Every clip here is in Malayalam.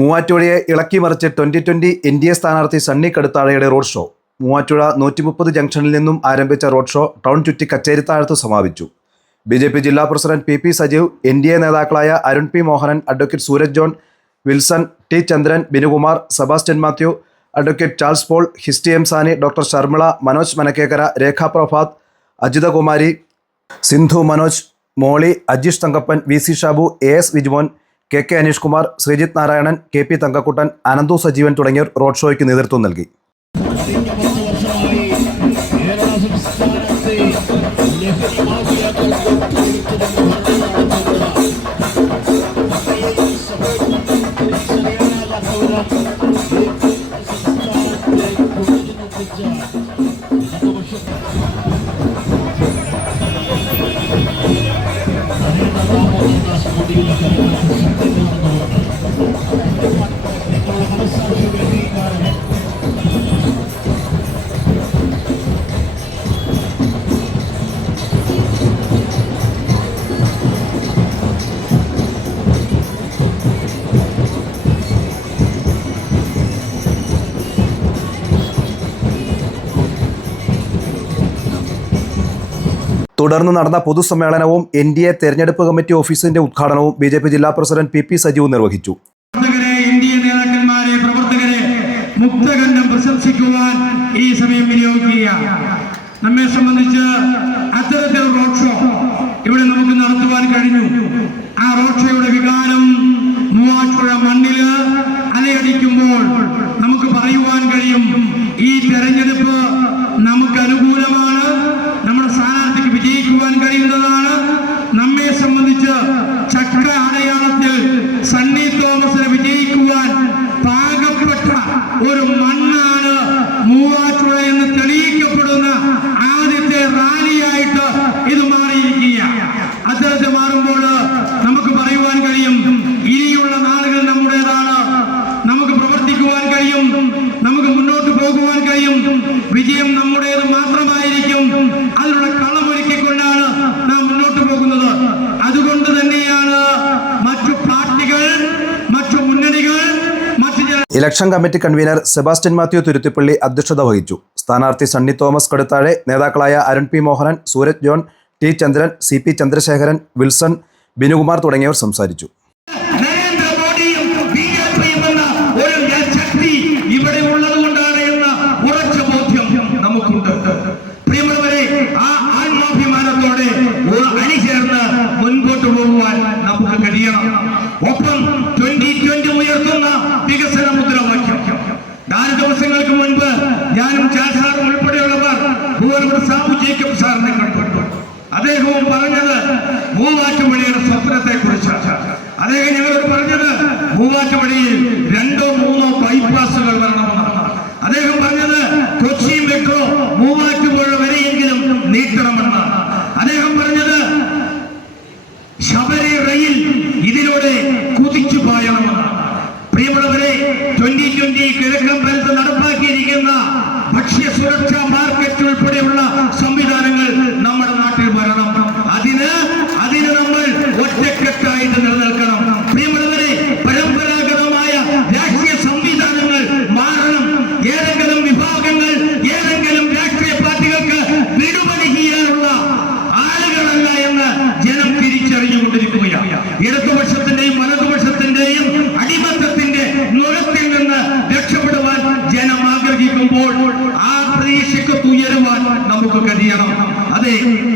മൂവാറ്റുപുഴയെ ഇളക്കിമറിച്ച് 2020 NDA സ്ഥാനാർത്ഥി സണ്ണി കടുത്താഴയുടെ റോഡ് ഷോ. മൂവാറ്റുപുഴ 130 ജംഗ്ഷനിൽ നിന്നും ആരംഭിച്ച റോഡ് ഷോ ടൗൺ ചുറ്റി കച്ചേരിത്താഴത്ത് സമാപിച്ചു. BJP ജില്ലാ പ്രസിഡന്റ് PP സജീവ്, NDA നേതാക്കളായ Arun P Mohanan, advocate Sooraj John, Wilson T Chandran, Binukumar, Sebastian Mathew, advocate Charles Paul, ഹിസ്റ്റി M Sani, doctor Sharmila, Manoj Manakkekkara, Rekha Prabhath, Ajithakumari, Sindhu Manoj, Molly, Ajeesh Thankappan, VC Shabu, AS Vijumon, KK Aneesh Kumar, Sreejith Narayanan, KP Thankakuttan, Ananthu Sajeevan തുടങ്ങിയവർ റോഡ് ഷോയ്ക്ക് നേതൃത്വം നൽകി. തുടർന്ന് നടന്ന പൊതുസമ്മേളനവും NDA തെരഞ്ഞെടുപ്പ് കമ്മിറ്റി ഓഫീസിന്റെ ഉദ്ഘാടനവും BJP ജില്ലാ പ്രസിഡന്റ് PP സജീവ് നിർവഹിച്ചു. നേതാക്കന്മാരെ, പ്രവർത്തകരെ മുക്തകണ്ഠം പ്രശംസിക്കുവാൻ ഈ സമയം വിനിയോഗിക്കുക. നമ്മെ സംബന്ധിച്ച് അത്തരത്തിൽ റോഡ് ഷോ ഇവിടെ നമുക്ക് നടത്തുവാൻ കഴിഞ്ഞു. ആ റോഡ് ഷോയുടെ വികാരം മൂവാറ്റുപുഴ മണ്ണില് അലയടിക്കുമ്പോൾ നമുക്ക് പറയുവാൻ കഴിയും, ഈ തെരഞ്ഞെടുപ്പ് നമുക്ക് അനുകൂലമാണ്, നമ്മുടെ സ്ഥാനാർത്ഥിക്ക് വിജയിക്കുവാൻ കഴിയുന്നതാണ്. നമ്മെ സംബന്ധിച്ച് ചക്ര അടയാളത്തിൽ സണ്ണി തോമസിനെ വിജയിക്കുവാൻ പാകപ്പെട്ട ഒരു മണ്ണാണ് മൂവാറ്റുപുഴ എന്ന് തെളിയിക്കപ്പെടുന്ന ആദ്യത്തെ റാലിയായിട്ട് ഇത് മാറിയിരിക്കുക. അത്തരത്തിൽ മാറുമ്പോൾ നമുക്ക് പറയുവാൻ കഴിയും, ഇനിയുള്ള നാളുകൾ നമ്മുടേതാണ്. നമുക്ക് പ്രവർത്തിക്കുവാൻ കഴിയും, നമുക്ക് മുന്നോട്ട് പോകുവാൻ കഴിയും. വിജയം നമ്മുടേത് മാത്രമായിരിക്കും. അതിനുള്ള കളമൊരുക്കിക്കൊണ്ടാണ് നാം മുന്നോട്ട് പോകുന്നത്. അതുകൊണ്ട് തന്നെയാണ് മറ്റു പാർട്ടികൾ, മറ്റു മുന്നണികൾ, election committee convener Sebastian Mathew Thuruthippally അധ്യക്ഷത വഹിച്ചു. സ്ഥാനാർത്ഥി സണ്ണി തോമസ് കടുത്താഴെ, നേതാക്കളായ Arun P Mohanan, Sooraj John, T Chandran, CP Chandrasekharan, Wilson, Binukumar തുടങ്ങിയവർ സംസാരിച്ചു. മുൻപോട്ട് പോകുവാൻ നമുക്ക് കഴിയണം. ഒപ്പം 2020 ഉയർത്തുന്ന വികസന മുദ്രാവാക്യം. 4 ദിവസങ്ങൾക്ക് മുൻപ് ഞാനും ചാൻസലറും ഉൾപ്പെടെയുള്ളവർ ഭൂവനൂർ സാബു ജേക്കബ് സാറിനെ കണ്ടു. അദ്ദേഹവും പറഞ്ഞത് മൂവാറ്റുപുഴയുടെ സ്വപ്നത്തെ കുറിച്ചാണ്. അദ്ദേഹം ഞങ്ങളോട് പറഞ്ഞത് മൂവാറ്റുപുഴയിൽ 2-3 ബൈപ്പാസുകൾ വരണമെന്നാണ്. അദ്ദേഹം പറഞ്ഞത് കൊച്ചി മെട്രോ മൂവാറ്റുപുഴ വരെയെങ്കിലും നീട്ടണമെന്നാണ്. അദ്ദേഹം പറഞ്ഞത് ശബരി റെയിൽ ഇതിലൂടെ കുതിച്ചു പായണമെന്നാണ്. പ്രിയമുള്ളവരെ, 2020 കിഴക്കമ്പലത്ത് നടപ്പാക്കിയിരിക്കുന്ന ഭക്ഷ്യ സുരക്ഷാ മാർക്കറ്റ് ഉൾപ്പെടെയുള്ള സംവിധാനങ്ങൾ നമ്മുടെ നാട്ടിൽ വരണം. അതിന് നമ്മൾ ഒറ്റക്കെട്ടായിട്ട് നിലനിൽക്കണം. പ്രിയമുള്ളവരെ, പരമ്പരാഗതമായ രാഷ്ട്രീയ സംവിധാനങ്ങൾ മാറണം. ഏതെങ്കിലും വിഭാഗങ്ങൾ, ഏതെങ്കിലും രാഷ്ട്രീയ പാർട്ടികൾക്ക് വിടുപണി ചെയ്യാനുള്ള ആളുകളല്ല എന്ന് ജനം തിരിച്ചറിഞ്ഞുകൊണ്ടിരിക്കുകയാണ്. ഇടതുപക്ഷത്തിന്റെയും വലതുപക്ഷത്തിന്റെയും അടിമത്തത്തിന്റെ നുഴത്തിൽ നിന്ന് രക്ഷപ്പെടുവാൻ ജനം ആഗ്രഹിക്കുമ്പോൾ ആ പ്രതീക്ഷയ്ക്ക് ഉയരുവാൻ നമുക്ക് കഴിയണം. അതെ,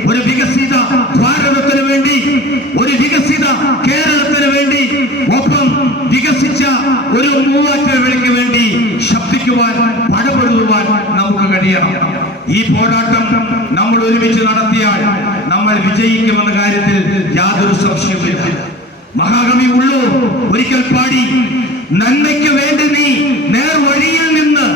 ഒരു വികസിത ഭാരതത്തിന് വേണ്ടി, ഒരു വികസിത കേരളത്തിന് വേണ്ടി, ഒപ്പം വികസിച്ച ഒരു മൂവാറ്റുപുഴയ്ക്ക് വേണ്ടി ശബ്ദിക്കുവാൻ, പടപൊരുതുവാൻ നമുക്ക് കഴിയണം. ഈ പോരാട്ടം നമ്മൾ ഒരുമിച്ച് നടത്തിയാൽ നമ്മൾ വിജയിക്കുമെന്ന കാര്യത്തിൽ യാതൊരു സംശയവുമില്ല. മഹാകവി ഉള്ളൂർ ഒരിക്കൽ പാടി, നന്മയ്ക്ക് വേണ്ടി നീ നേർവഴിയിൽ നിന്ന്